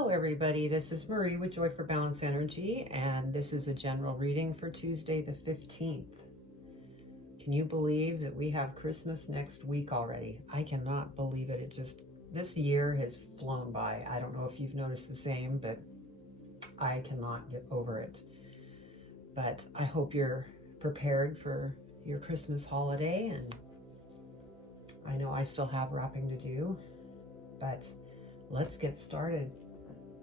Hello everybody, this is Marie with Joy for Balance Energy, and this is a general reading for Tuesday the 15th. Can you believe that we have Christmas next week already? I cannot believe it. This year has flown by. I don't know if you've noticed the same, but I cannot get over it. But I hope you're prepared for your Christmas holiday, and I know I still have wrapping to do, but let's get started.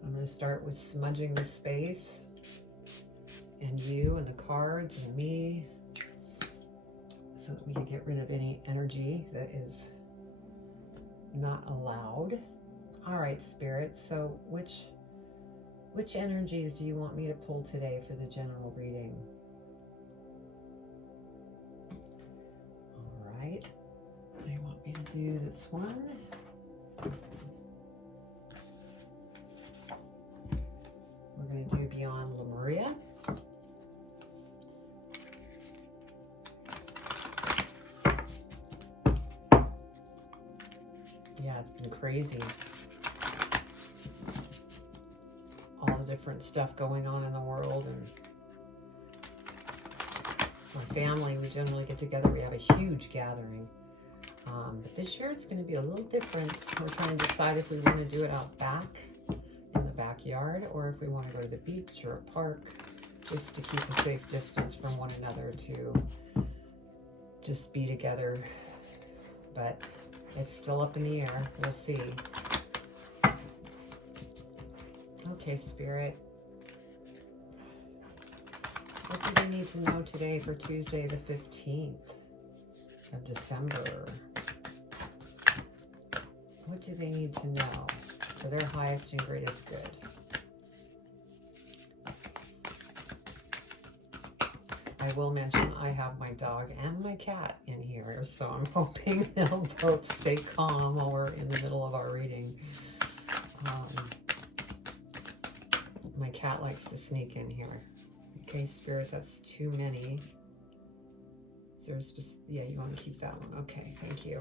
I'm going to start with smudging the space, and you and the cards and me, so that we can get rid of any energy that is not allowed. All right, Spirit, so which energies do you want me to pull today for the general reading? All right, you want me to do this one? We're going to do Beyond Lemuria. Yeah, it's been crazy. All the different stuff going on in the world, and my family, we generally get together. We have a huge gathering. But this year it's going to be a little different. We're trying to decide if we want to do it out back in the backyard, or if we want to go to the beach or a park, just to keep a safe distance from one another, to just be together. But it's still up in the air. We'll see. Okay, Spirit. What do they need to know today for Tuesday the 15th of December? What do they need to know for their highest and greatest good? I will mention I have my dog and my cat in here, so I'm hoping they'll both stay calm while we're in the middle of our reading. My cat likes to sneak in here. Okay, Spirit, that's too many. Is there yeah, you want to keep that one. Okay, thank you.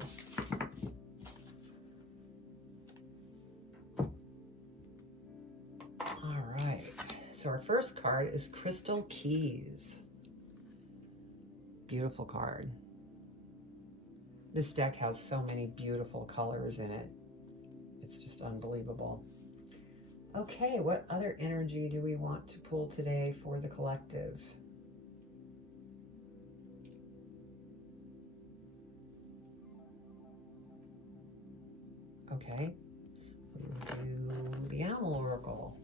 All right, so our first card is Crystal Keys. Beautiful card. This deck has so many beautiful colors in it. It's just unbelievable. Okay, what other energy do we want to pull today for the collective? Okay, we'll do the Animal Oracle.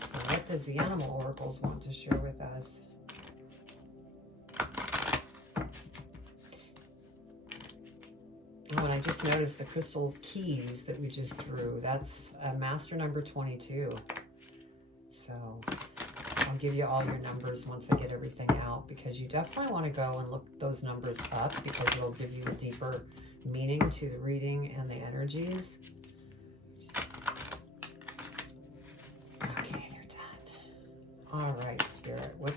So what does the Animal Oracles want to share with us? Oh, and I just noticed the crystal keys that we just drew. That's master number 22. So I'll give you all your numbers once I get everything out, because you definitely want to go and look those numbers up, because it'll give you a deeper meaning to the reading and the energies. Okay, they're done. All right, Spirit, what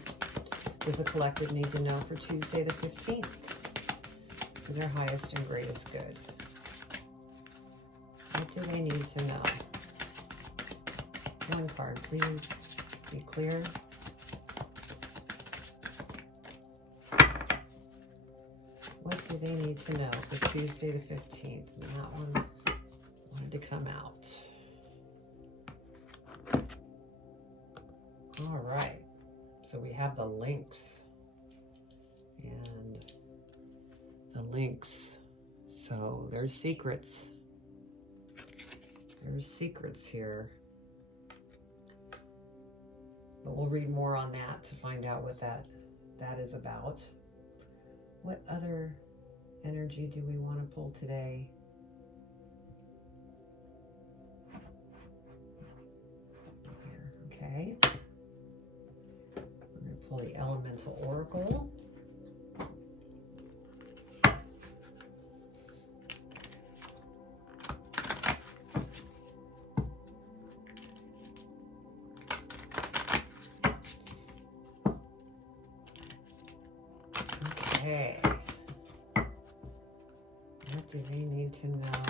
does the collective need to know for Tuesday the 15th for their highest and greatest good? What do they need to know? One card, please. Be clear. What do they need to know for Tuesday the 15th? And that one wanted to come out. All right. So we have the links. And the links. So there's secrets. There's secrets here. But we'll read more on that to find out what that is about. What other energy do we want to pull today? Here, okay. We're going to pull the Elemental Oracle. Okay. What do they need to know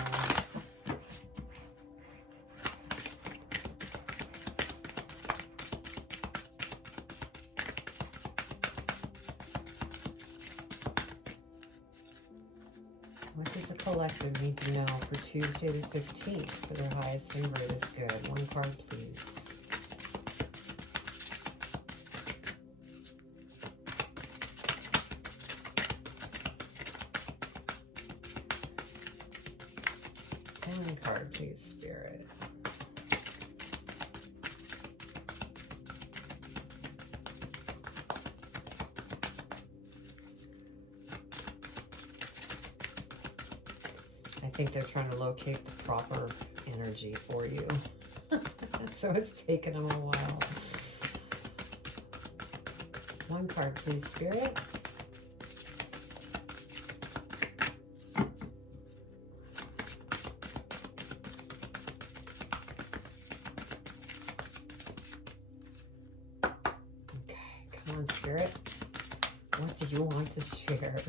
collective need to know for Tuesday the 15th for their highest and greatest good? One card, please. One card, please, Spirit. I think they're trying to locate the proper energy for you. So it's taken them a while. One card, please, Spirit. Okay, come on, Spirit. What do you want to share?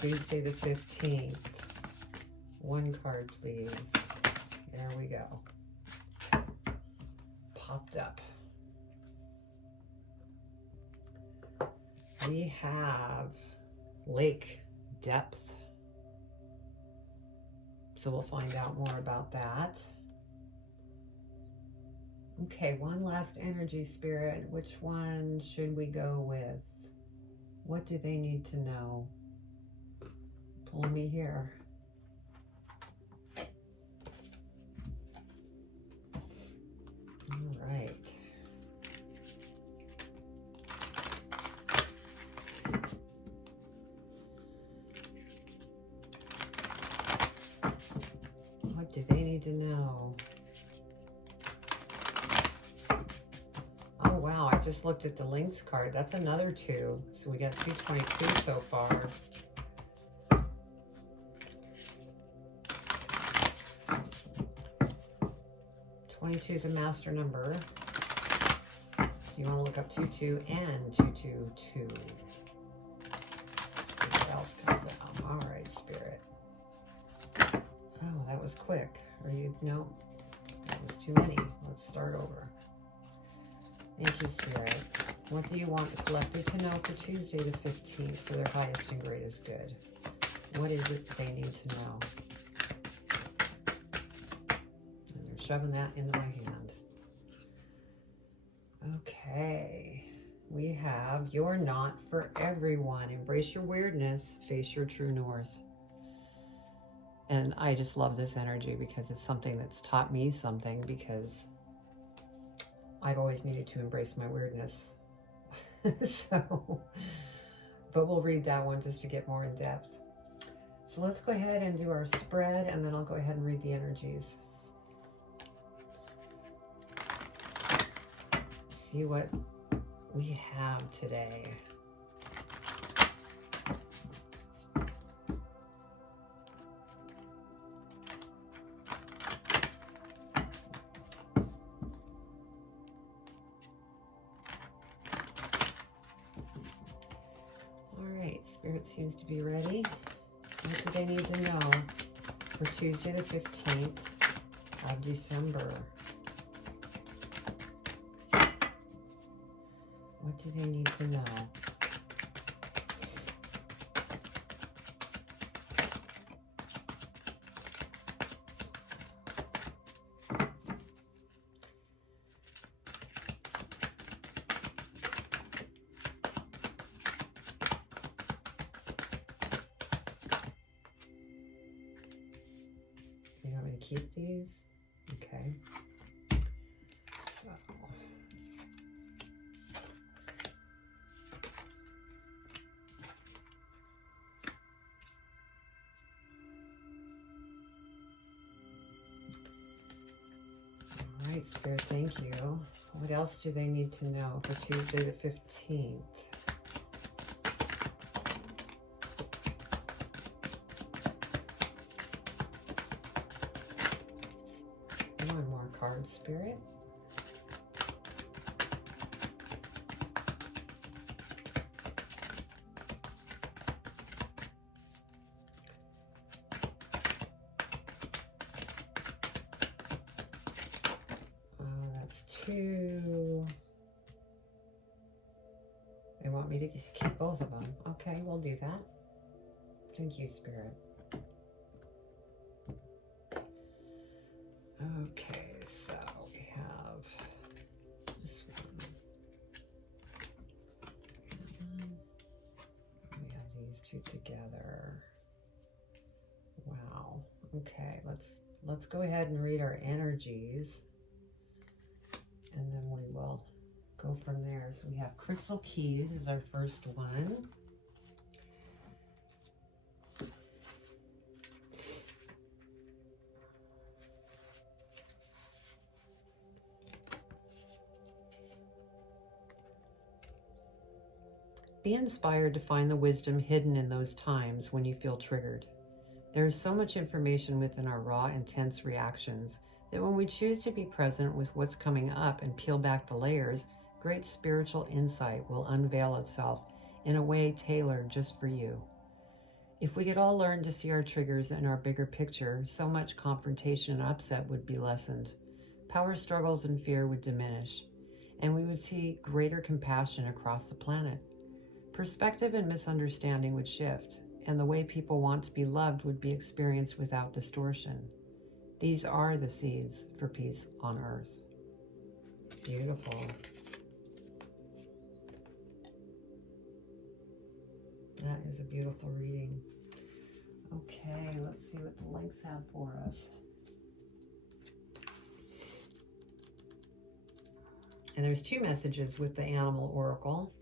Tuesday the 15th. One card, please. There we go. Popped up. We have lake depth. So we'll find out more about that. Okay, one last energy, Spirit. Which one should we go with? What do they need to know? Pull me here. All right. What do they need to know? Oh, wow. I just looked at the links card. That's another 2. So we got 222 so far. 22 is a master number. So you want to look up 22 and 222. Let's see what else comes out. All right, Spirit. Oh, that was quick. Are you? No, that was too many. Let's start over. Thank you, Spirit. What do you want the collective to know for Tuesday the 15th for their highest and greatest good? What is it they need to know? Shoving that into my hand. Okay, we have you're not for everyone. Embrace your weirdness, face your true north. And I just love this energy because it's something that's taught me something, because I've always needed to embrace my weirdness. So, but we'll read that one just to get more in depth. So let's go ahead and do our spread, and then I'll go ahead and read the energies. See what we have today. All right, Spirit seems to be ready. What do they need to know for Tuesday the 15th of December? What do they need to know? You want me to keep these? Okay. So. All right, Spirit, thank you. What else do they need to know for Tuesday the 15th? One more card, Spirit. That's 2. They want me to keep both of them. Okay, we'll do that. Thank you, Spirit. together. Wow. Okay, let's go ahead and read our energies, and then we will go from there. So we have Crystal Keys is our first one. Be inspired to find the wisdom hidden in those times when you feel triggered. There is so much information within our raw, intense reactions that when we choose to be present with what's coming up and peel back the layers, great spiritual insight will unveil itself in a way tailored just for you. If we could all learn to see our triggers in our bigger picture, so much confrontation and upset would be lessened. Power struggles and fear would diminish, and we would see greater compassion across the planet. Perspective and misunderstanding would shift, and the way people want to be loved would be experienced without distortion. These are the seeds for peace on earth. Beautiful. That is a beautiful reading. Okay, let's see what the links have for us. And there's two messages with the Animal Oracle.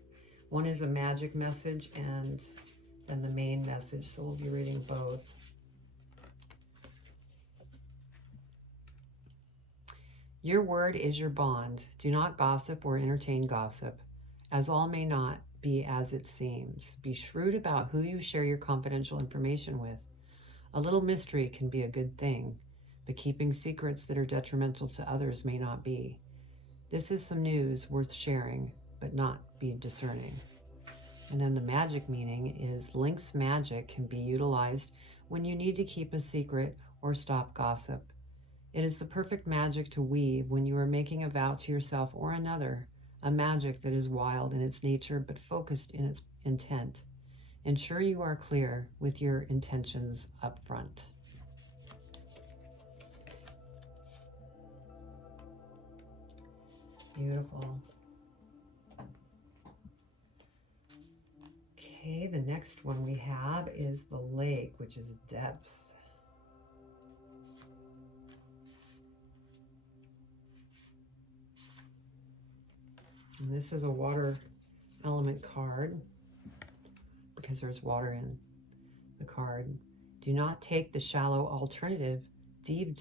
One is a magic message and then the main message, so we'll be reading both. Your word is your bond. Do not gossip or entertain gossip, as all may not be as it seems. Be shrewd about who you share your confidential information with. A little mystery can be a good thing, but keeping secrets that are detrimental to others may not be. This is some news worth sharing, but not be discerning. And then the magic meaning is Link's magic can be utilized when you need to keep a secret or stop gossip. It is the perfect magic to weave when you are making a vow to yourself or another, a magic that is wild in its nature but focused in its intent. Ensure you are clear with your intentions up front. Beautiful. Okay, the next one we have is the lake, which is depths. And this is a water element card because there's water in the card. Do not take the shallow alternative. Deep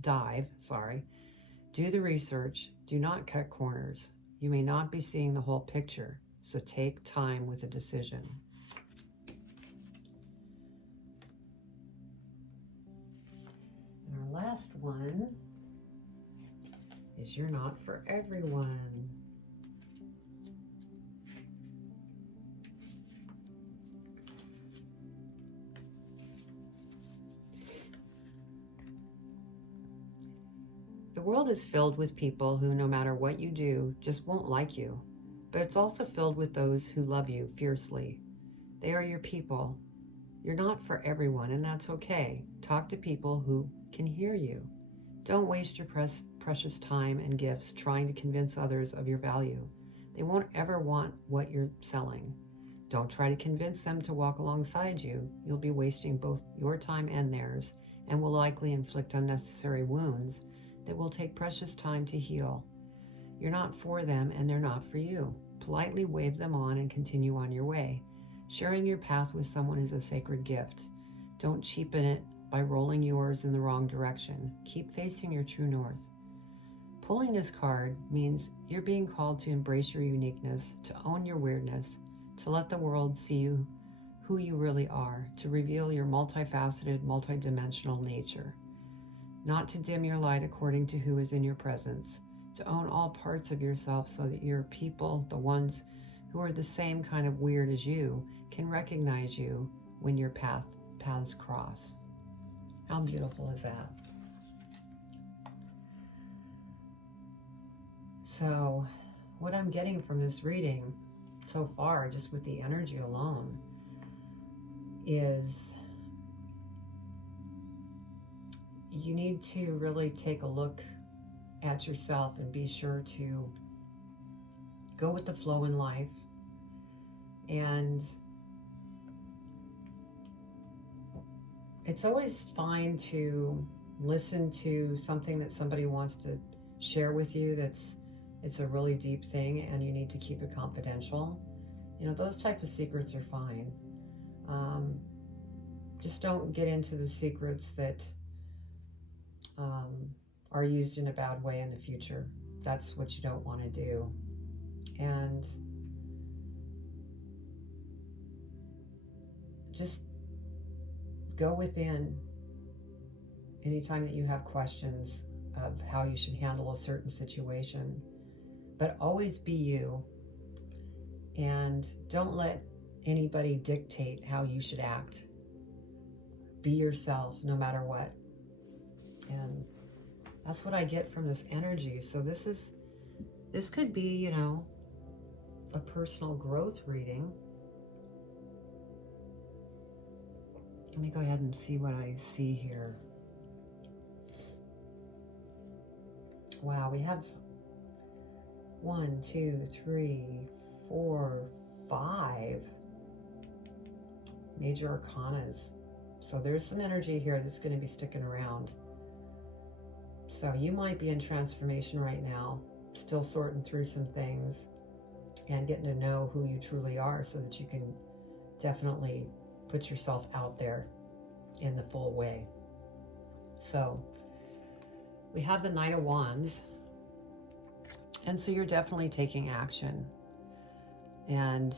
dive. Do the research. Do not cut corners. You may not be seeing the whole picture, so take time with a decision. And our last one is You're Not for Everyone. The world is filled with people who, no matter what you do, just won't like you. But it's also filled with those who love you fiercely. They are your people. You're not for everyone, and that's okay. Talk to people who can hear you. Don't waste your precious time and gifts trying to convince others of your value. They won't ever want what you're selling. Don't try to convince them to walk alongside you. You'll be wasting both your time and theirs, and will likely inflict unnecessary wounds that will take precious time to heal. You're not for them, and they're not for you. Politely wave them on and continue on your way. Sharing your path with someone is a sacred gift. Don't cheapen it by rolling yours in the wrong direction. Keep facing your true north. Pulling this card means you're being called to embrace your uniqueness, to own your weirdness, to let the world see you, who you really are, to reveal your multifaceted, multidimensional nature. Not to dim your light according to who is in your presence, to own all parts of yourself so that your people, the ones who are the same kind of weird as you, can recognize you when your paths cross. How beautiful is that? So, what I'm getting from this reading so far, just with the energy alone, is you need to really take a look at yourself and be sure to go with the flow in life and it's always fine to listen to something that somebody wants to share with you it's a really deep thing and you need to keep it confidential. You know, those type of secrets are fine. Um, just don't get into the secrets that are used in a bad way in the future. That's what you don't want to do. And just go within anytime that you have questions of how you should handle a certain situation. But always be you, and don't let anybody dictate how you should act. Be yourself no matter what. And that's what I get from this energy. So this could be, you know, a personal growth reading. Let me go ahead and see what I see here. Wow, we have 1, 2, 3, 4, 5 major arcanas. So there's some energy here that's going to be sticking around. So you might be in transformation right now, still sorting through some things and getting to know who you truly are so that you can definitely put yourself out there in the full way. So we have the Knight of Wands. And so you're definitely taking action. And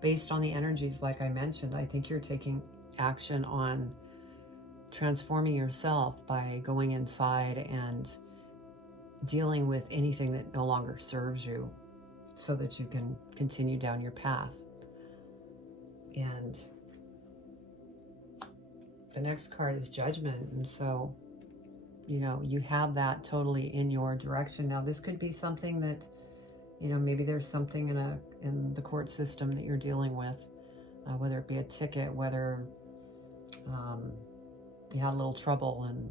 based on the energies, like I mentioned, I think you're taking action on transforming yourself by going inside and dealing with anything that no longer serves you so that you can continue down your path. And the next card is Judgment. And so, you know, you have that totally in your direction. Now, this could be something that, you know, maybe there's something in the court system that you're dealing with, whether it be a ticket, whether you had a little trouble and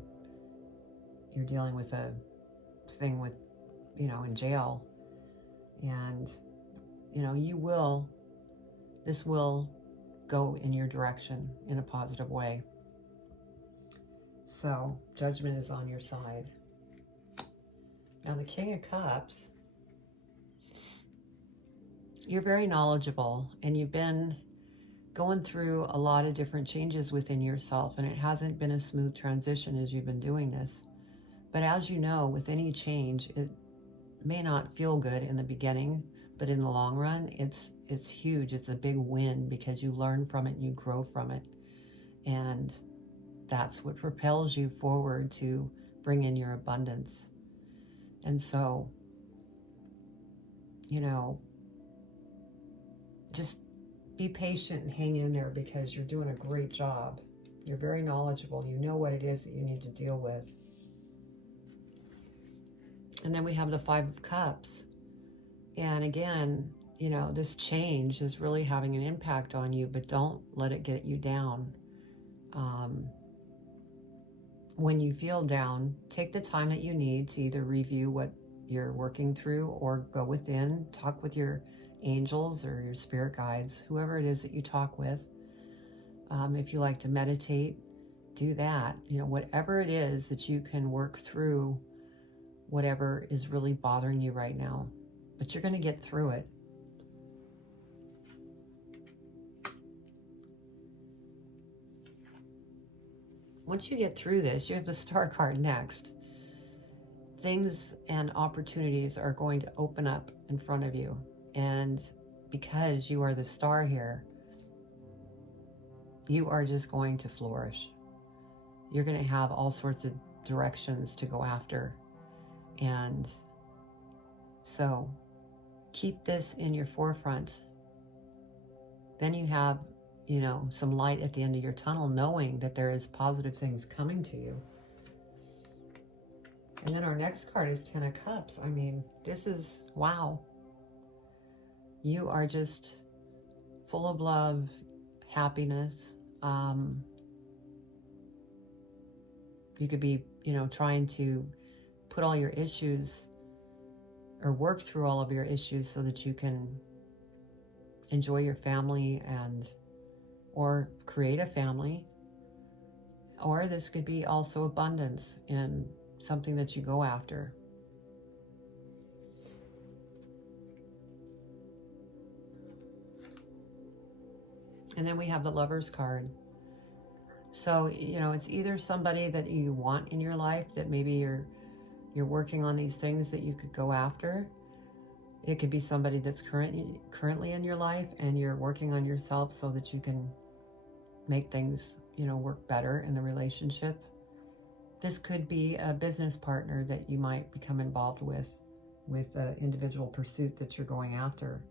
you're dealing with a thing with, you know, in jail. And, you know, this will go in your direction in a positive way. So Judgment is on your side. Now the King of Cups, you're very knowledgeable and you've been going through a lot of different changes within yourself, and it hasn't been a smooth transition as you've been doing this. But as you know, with any change, it may not feel good in the beginning, but in the long run, it's huge. It's a big win because you learn from it and you grow from it. And that's what propels you forward to bring in your abundance. And so, you know, just be patient and hang in there because you're doing a great job. You're very knowledgeable. You know what it is that you need to deal with. And then we have the Five of Cups. And again, you know, this change is really having an impact on you, but don't let it get you down. When you feel down, take the time that you need to either review what you're working through or go within, talk with your angels or your spirit guides, whoever it is that you talk with. If you like to meditate, do that. You know, whatever it is that you can work through, whatever is really bothering you right now, but you're going to get through it. Once you get through this, you have the Star card next. Things and opportunities are going to open up in front of you. And because you are the star here, you are just going to flourish. You're going to have all sorts of directions to go after. And so keep this in your forefront. Then you have, you know, some light at the end of your tunnel, knowing that there is positive things coming to you. And then our next card is Ten of Cups. I mean, this is, wow. You are just full of love, happiness. You could be, you know, trying to put all your issues or work through all of your issues so that you can enjoy your family or create a family. Or this could be also abundance in something that you go after. And then we have the Lovers card. So, you know, it's either somebody that you want in your life, that maybe you're working on these things that you could go after. It could be somebody that's currently in your life and you're working on yourself so that you can make things, you know, work better in the relationship. This could be a business partner that you might become involved with an individual pursuit that you're going after.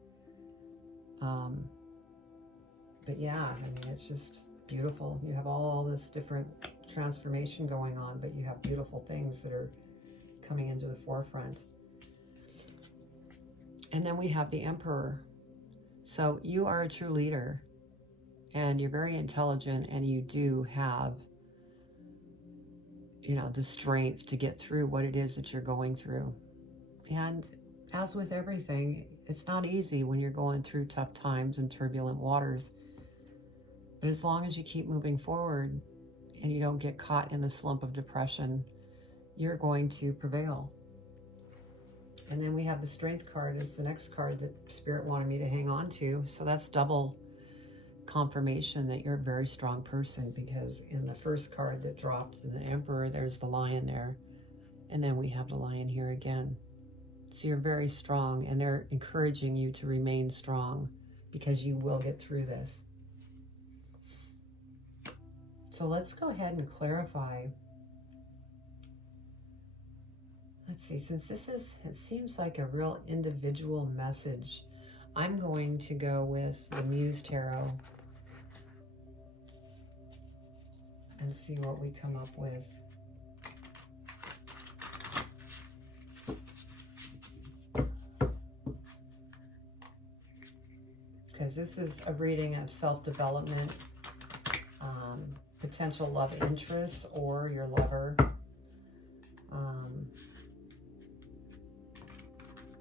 But yeah, I mean, it's just beautiful. You have all this different transformation going on, but you have beautiful things that are coming into the forefront. And then we have the Emperor. So you are a true leader, and you're very intelligent, and you do have, you know, the strength to get through what it is that you're going through. And as with everything, it's not easy when you're going through tough times and turbulent waters. But as long as you keep moving forward and you don't get caught in the slump of depression, you're going to prevail. And then we have the Strength card as the next card that Spirit wanted me to hang on to. So that's double confirmation that you're a very strong person, because in the first card that dropped in the Emperor, there's the Lion there. And then we have the Lion here again. So you're very strong, and they're encouraging you to remain strong because you will get through this. So let's go ahead and clarify. Let's see, since it seems like a real individual message, I'm going to go with the Muse Tarot and see what we come up with. Because this is a reading of self-development, potential love interest, or your lover.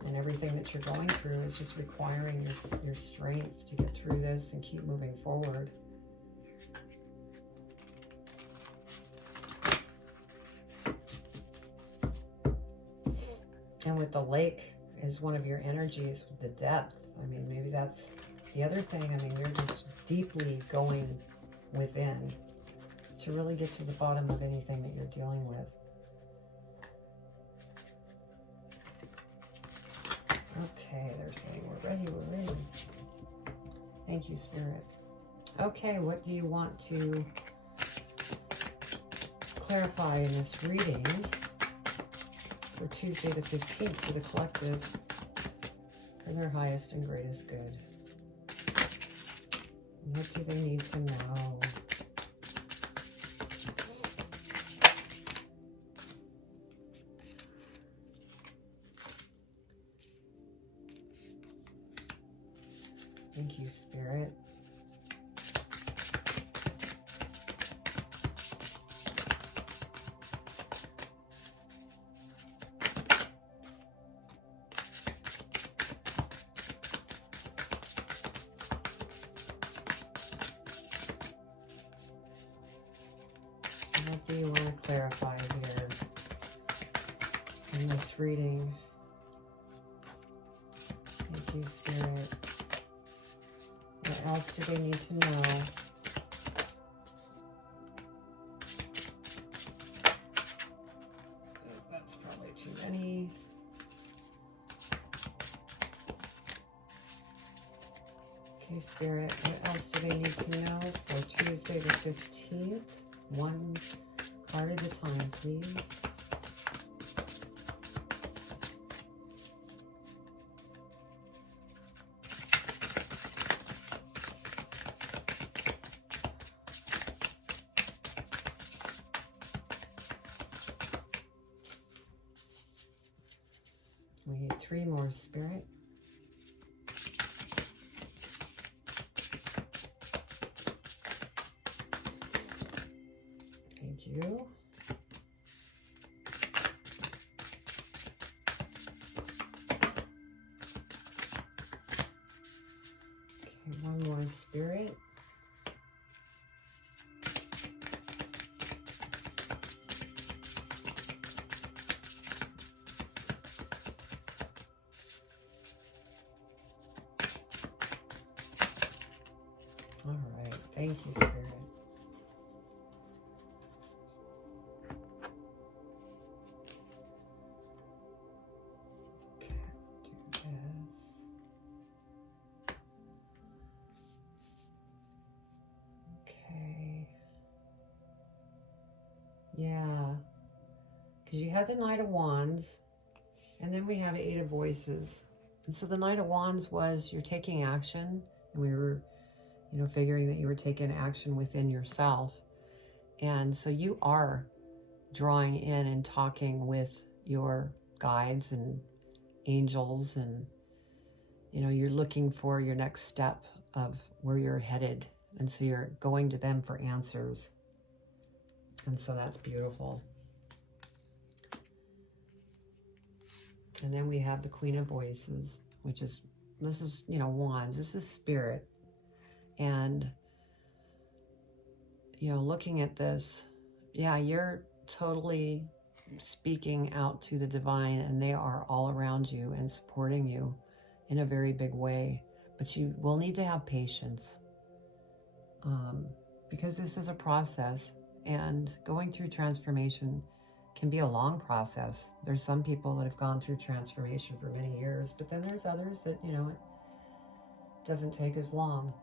And everything that you're going through is just requiring your strength to get through this and keep moving forward. And with the lake is one of your energies, with the depth. I mean, maybe that's the other thing. I mean, you're just deeply going within to really get to the bottom of anything that you're dealing with. Okay, they're saying we're ready. Thank you, Spirit. Okay, what do you want to clarify in this reading for Tuesday the 15th for the collective, for their highest and greatest good? What do they need to know? Thank you, Spirit. What do you want to clarify here in this reading? Thank you, Spirit. What else do they need to know? That's probably too many. Okay, Spirit, what else do they need to know for Tuesday the 15th? One card at a time, please. We need 3 more, Spirit. Thank you. Okay, one more, Spirit. Thank you, Spirit. Okay, do this. Okay. Yeah. Because you had the Knight of Wands, and then we have Eight of Voices. And so the Knight of Wands was you're taking action, and we were, you know, figuring that you were taking action within yourself. And so you are drawing in and talking with your guides and angels, and, you know, you're looking for your next step of where you're headed. And so you're going to them for answers. And so that's beautiful. And then we have the Queen of Voices, which is, this is, you know, Wands. This is Spirit. And, you know, looking at this, yeah, you're totally speaking out to the divine, and they are all around you and supporting you in a very big way. But you will need to have patience, because this is a process, and going through transformation can be a long process. There's some people that have gone through transformation for many years, but then there's others that, you know, it doesn't take as long.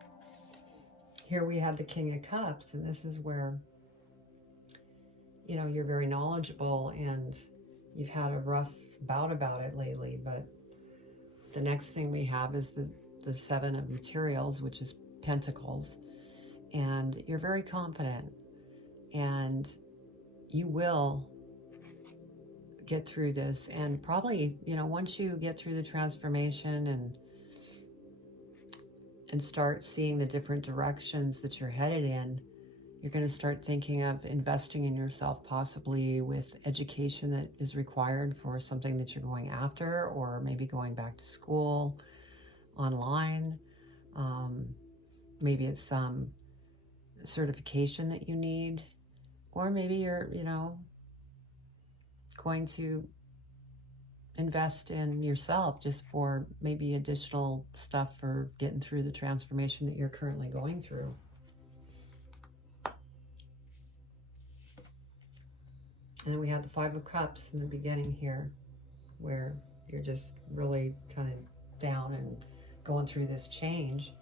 Here we have the King of Cups, and this is where, you know, you're very knowledgeable and you've had a rough bout about it lately. But the next thing we have is the Seven of Materials, which is Pentacles. And you're very confident, and you will get through this. And probably, you know, once you get through the transformation and start seeing the different directions that you're headed in, you're going to start thinking of investing in yourself, possibly with education that is required for something that you're going after, or maybe going back to school online. Maybe it's some certification that you need, or maybe you're, you know, going to invest in yourself just for maybe additional stuff for getting through the transformation that you're currently going through. And then we have the Five of Cups in the beginning here, where you're just really kind of down and going through this change.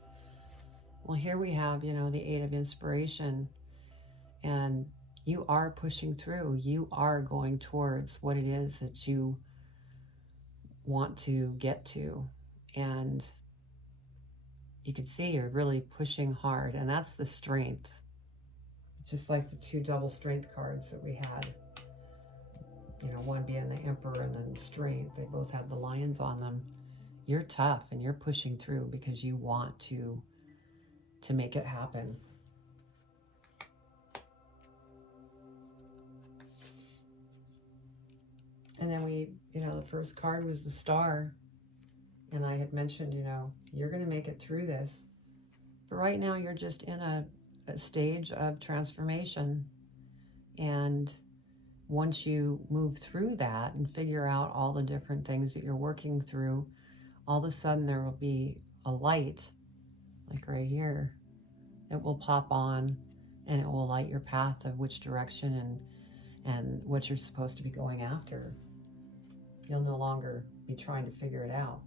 Well, here we have, you know, the Eight of Inspiration, and you are pushing through. You are going towards what it is that you want to get to. And you can see you're really pushing hard, and that's the Strength. It's just like the two double Strength cards that we had. You know, one being the Emperor and then the Strength. They both had the lions on them. You're tough, and you're pushing through because you want to make it happen. And then we, you know, the first card was the Star. And I had mentioned, you know, you're going to make it through this. But right now you're just in a stage of transformation. And once you move through that and figure out all the different things that you're working through, all of a sudden there will be a light, like right here. It will pop on, and it will light your path of which direction and what you're supposed to be going after. You'll no longer be trying to figure it out.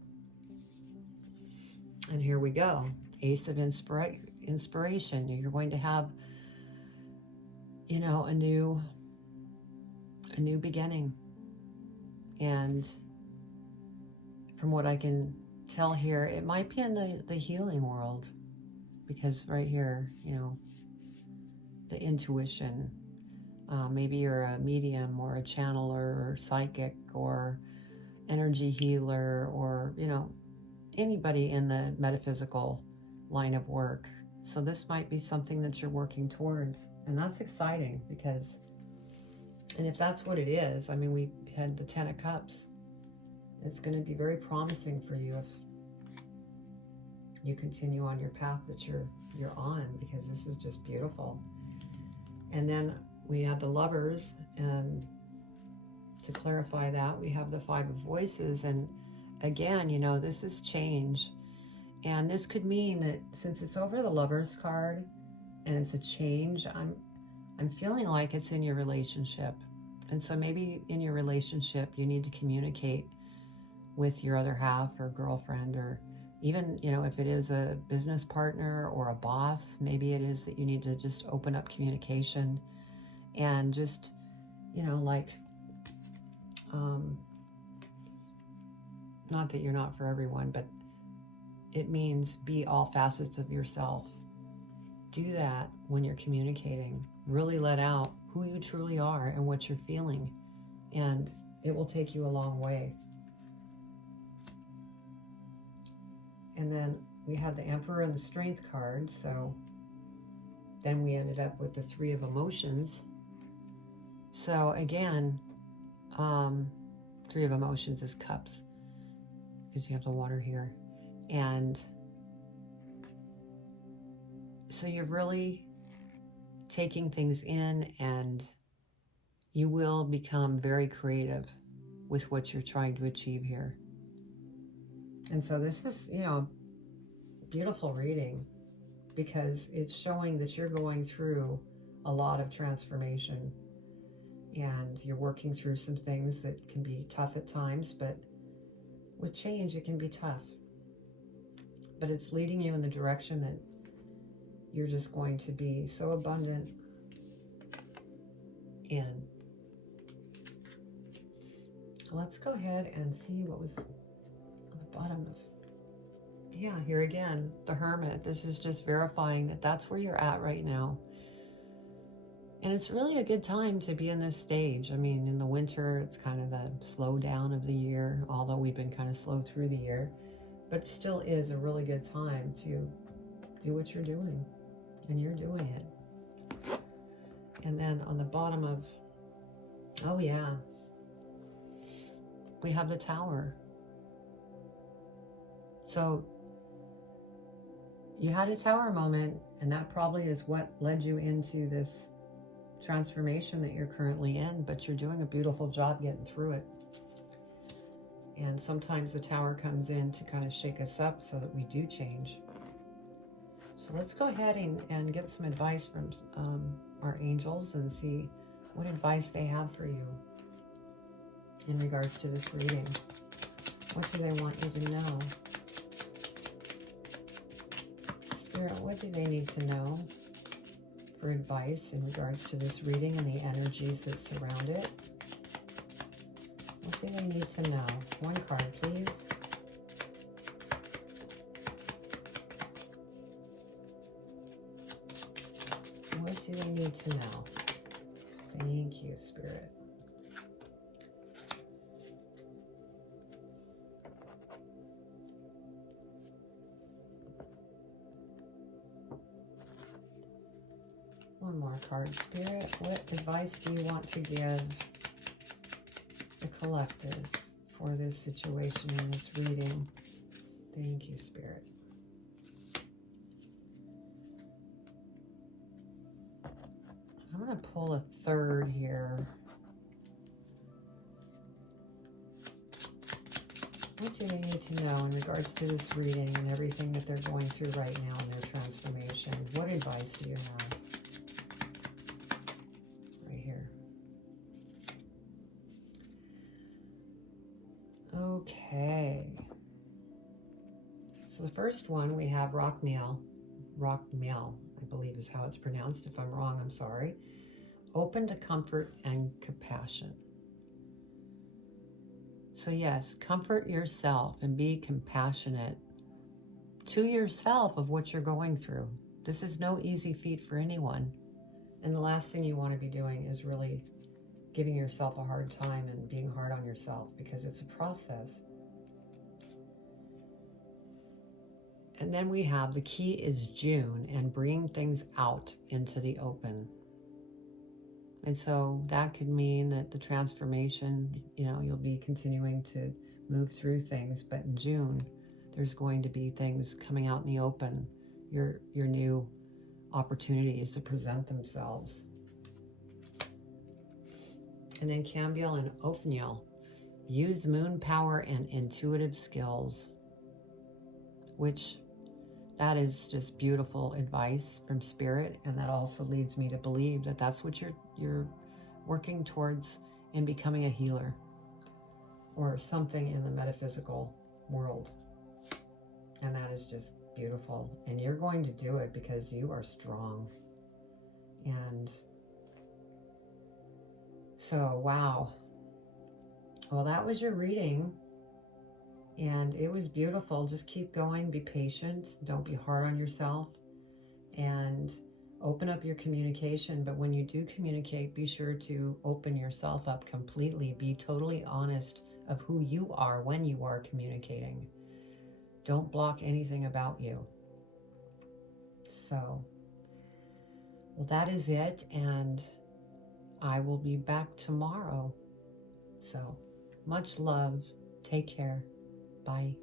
And here we go. Ace of Inspiration. You're going to have, you know, a new beginning. And from what I can tell here, it might be in the healing world, because right here, you know, the intuition. Maybe you're a medium or a channeler or psychic or energy healer, or, you know, anybody in the metaphysical line of work. So this might be something that you're working towards, and that's exciting. Because, and if that's what it is, I mean, we had the Ten of Cups. It's going to be very promising for you if you continue on your path that you're on, because this is just beautiful. And then we have the Lovers, and to clarify that, we have the Five of Voices. And again, you know, this is change. And this could mean that since it's over the Lovers card, and it's a change. I'm feeling like it's in your relationship. And so maybe in your relationship, you need to communicate with your other half or girlfriend, or even, if it is a business partner or a boss, maybe it is that you need to just open up communication and just, not that you're not for everyone, but it means be all facets of yourself. Do that when you're communicating. Really let out who you truly are and what you're feeling, and it will take you a long way. And then we had the Emperor and the Strength card, so then we ended up with the Three of Emotions. So again, Three of Emotions is cups, because you have the water here. And so you're really taking things in, and you will become very creative with what you're trying to achieve here. And so this is, beautiful reading, because it's showing that you're going through a lot of transformation, and you're working through some things that can be tough at times, but with change, it can be tough. But it's leading you in the direction that you're just going to be so abundant in. Let's go ahead and see what was on the bottom of, here again, the Hermit. This is just verifying that that's where you're at right now. And it's really a good time to be in this stage. I mean, in the winter, it's kind of the slow down of the year, although we've been kind of slow through the year. But it still is a really good time to do what you're doing, and you're doing it. And then on the bottom of, we have the Tower. So you had a Tower moment, and that probably is what led you into this transformation that you're currently in, but you're doing a beautiful job getting through it. And sometimes the Tower comes in to kind of shake us up so that we do change. So let's go ahead and get some advice from our angels and see what advice they have for you in regards to this reading. What do they want you to know? Spirit, what do they need to know for advice in regards to this reading and the energies that surround it? What do they need to know? One card, please. What do they need to know? Thank you, Spirit. One more card, Spirit. What advice do you want to give the collective for this situation in this reading? Thank you, Spirit. I'm going to pull a third here. What do they need to know in regards to this reading and everything that they're going through right now in their transformation? What advice do you have? Right here. Okay. So the first one, we have Rockmeal. Rockmeal, I believe is how it's pronounced. If I'm wrong, I'm sorry. Open to comfort and compassion. So yes, comfort yourself and be compassionate to yourself of what you're going through. This is no easy feat for anyone. And the last thing you want to be doing is really giving yourself a hard time and being hard on yourself, because it's a process. And then we have the key is June and bringing things out into the open. And so that could mean that the transformation, you'll be continuing to move through things, but in June, there's going to be things coming out in the open, your new opportunities to present themselves. And then Cambiel and Ophniel, use moon power and intuitive skills, which that is just beautiful advice from Spirit, and that also leads me to believe that that's what you're working towards in becoming a healer or something in the metaphysical world. And that is just beautiful. And you're going to do it because you are strong. And so, wow. Well, that was your reading. And it was beautiful. Just keep going. Be patient. Don't be hard on yourself. And open up your communication. But when you do communicate, be sure to open yourself up completely. Be totally honest of who you are when you are communicating. Don't block anything about you. So, well, that is it. And I will be back tomorrow. So, much love. Take care. Bye.